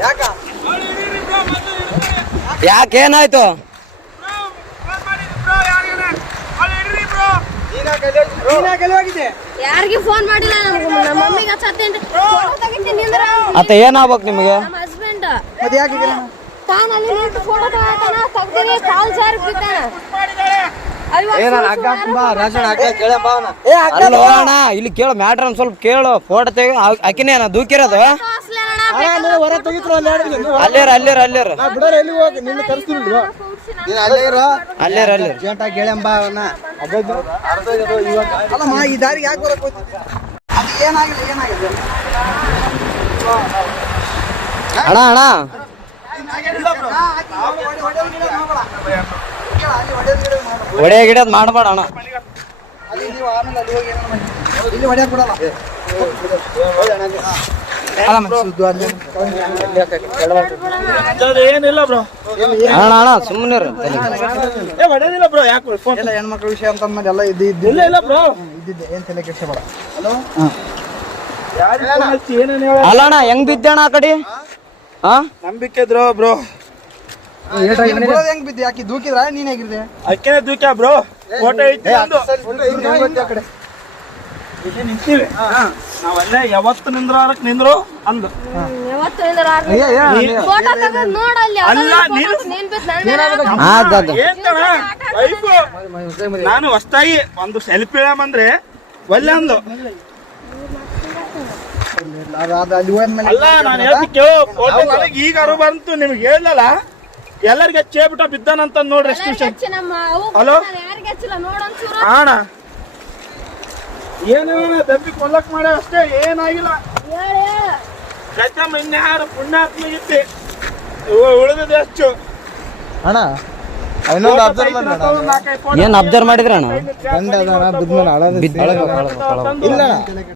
ಯಾಕ ಯಾಕೆ ಏನಾಯ್ತು? ನೀನಾ ಗೆಲ್ಲಿ ಹೋಗಿದ್ದೆ ಯಾರಿಗೆ ಫೋನ್ ಮಾಡಿಲ್ಲ ನಮ್ಗೆ ನಮ್ಮ ಮಮ್ಮಿಗೆ ಹಚ್ಚತ್ತೇನ್ರಿ ಫೋಟೋ ತೆಗಿತೀನಿ ನಿಂದ್ರ ಅತ್ತ ಏನಾಗ್ಬೇಕು ನಿಮಗೆ? ನಮ್ಮ ಹಸ್ಬೆಂಡ್ ಮತ್ತೆ ಯಾಕೆ ಗೆಲ್ಲ ತಾನು ಅಲ್ಲಿ ನಿಂತು ಫೋಟೋ ತಗೋತಾನ ತೆಗ್ದಿರಿ ಕಾಲ್ ಜಾರಿ ಬಿದ್ದಾನ. ಏ ಅಕ್ಕ ಅಣ್ಣ ಇಲ್ಲಿ ಕೇಳು ಮ್ಯಾಟ್ರ್ ಸ್ವಲ್ಪ ಕೇಳು ಫೋಟೋ ತೆಗಿ ಅಕಿನೇನ ದೂಕಿರೋದು? ಹೊರ ತೆಗಿತ್ರು ಅಲ್ಲಿ ಅಲ್ಲೇರ ಅಲ್ಲೇರ ಅಲ್ಲೇರ ಬಿಡೋರ ಎಲ್ಲಿ ಹೋಗಿ ನಿನ್ನ ನೀನು ಅಲ್ಲೇ ಇರೋ ಅಲ್ಲೇರ ಅಲ್ಲೇರ ಜಂಟ ಗೆಳೆಂಬ ಅವನ ಅಲ್ಲಮ್ಮ ಈ ದಾರಿಗೆ ಯಾಕೆ ಬರಕ್ ಹೋಗ್ತಿದ್ದೆ ಅದು ಏನಾಗಿದೆ ಏನಾಗಿದೆ ಅಣ್ಣ ಅಣ್ಣ ಒಡೆ ಗಿಡದ್ ಮಾಡಬೇಡ ಅಣ್ಣ ಅಲ್ಲಿ ಅಲ್ಲಿ. ಇಲ್ಲಿ ಹೊಡ್ಯಾಕ್ ಬಿಡಲ್ಲ ಏನಿಲ್ಲ ಬ್ರೋ. ಅಣ್ಣ ಅಣ್ಣ ಸುಮ್ಮನೆ ಏ ಹೊಡೆದಿಲ್ಲ ಬ್ರೋ ಯಾಕೆ ಫೋನ್. ಎಲ್ಲ ಹೆಣ್ಮಕ್ಳ ವಿಷಯ ಅಂತ ಅಂದ್ಮೇಲೆ ಎಲ್ಲ ಇದ್ದು ಇದ್ದು ಇಲ್ಲ ಇಲ್ಲ ಬ್ರೋ. ಇದ್ದಿದ್ದೆ ಏನ್ ತಲೆ ಹೇಳ? ಅಲ್ಲ ಅಣ್ಣ ಹೆಂಗ್ ಬಿದ್ದಣ್ಣ ಆ ಕಡೆ? ಹಾ? ನಂಬಿಕೆ ಇದ್ರು ಬ್ರೋ. ಹೆಂಗ್ ಬಿದ್ದೆ? ಯಾಕೆ ದೂಕಿದ್ರ? ನೀನ್ ಹೇಗಿದ್ದೆ? ಅಕ್ಕೇನೆ ದೂಕ್ಯಾ ಬ್ರೋ? ಫೋಟೋ ಐತಿ ಅಂದು ಇಲ್ಲಿ ನಿಂತೀವಿ. ನಾವಲ್ಲೇ ಯಾವತ್ತು ನಿಂದ್ರಾರಕ್ ನಿಂದ್ರು ಅಂದು. ಯಾವತ್ತು ಫೋಟೋ ತೆಗೆದು ನೋಡಲ್ಲಿ ಅಲ್ಲ, ನೀನು- ಹೊಸ್ತಾಗಿ ಒಂದು ಸೆಲ್ಫಿ ಅಂದ್ರೆ ಒಳ್ಳೆ ಅಂದು ಅಲ್ಲಿ ನಾನು ಹೇಳ್ತಿ ಕೇಳು ಫೋಟೋ ನನಗೆ ಈಗ ಅರು ಬಂತು ನಿಮ್ಗೆ ಹೇಳಲ್ಲ ಎಲ್ಲರಿಗೆ ಹಚ್ಚೇಬಿಟ್ಟ ಬಿದ್ದಾನಂತ ನೋಡ್ರಿ ಎಷ್ಟು ಹಲೋ? ಅಣ್ಣ ಏನೇನ ದಬ್ಬಿ ಕೊಲ್ಲಕ್ ಮಾಡ ಅಷ್ಟೇ ಏನಾಗಿಲ್ಲ. ಹೇಳಿ ಇನ್ಯಾರು ಪುಣ್ಯಾತ್ಮ ಇತ್ತಿ ಉಳಿದಿದೆ ಅಷ್ಟು. ಅಣ್ಣ ಇನ್ನೊಂದು ಅಬ್ಸರ್ವ್ ಏನ್ ಅಬ್ಸರ್ವ್ ಮಾಡಿದ್ರೆ ಅಣ್ಣ? ಗಂಡ ಅದಾನ ಬಿದ್ಮೇಲೆ ಅಳದ ಇಲ್ಲ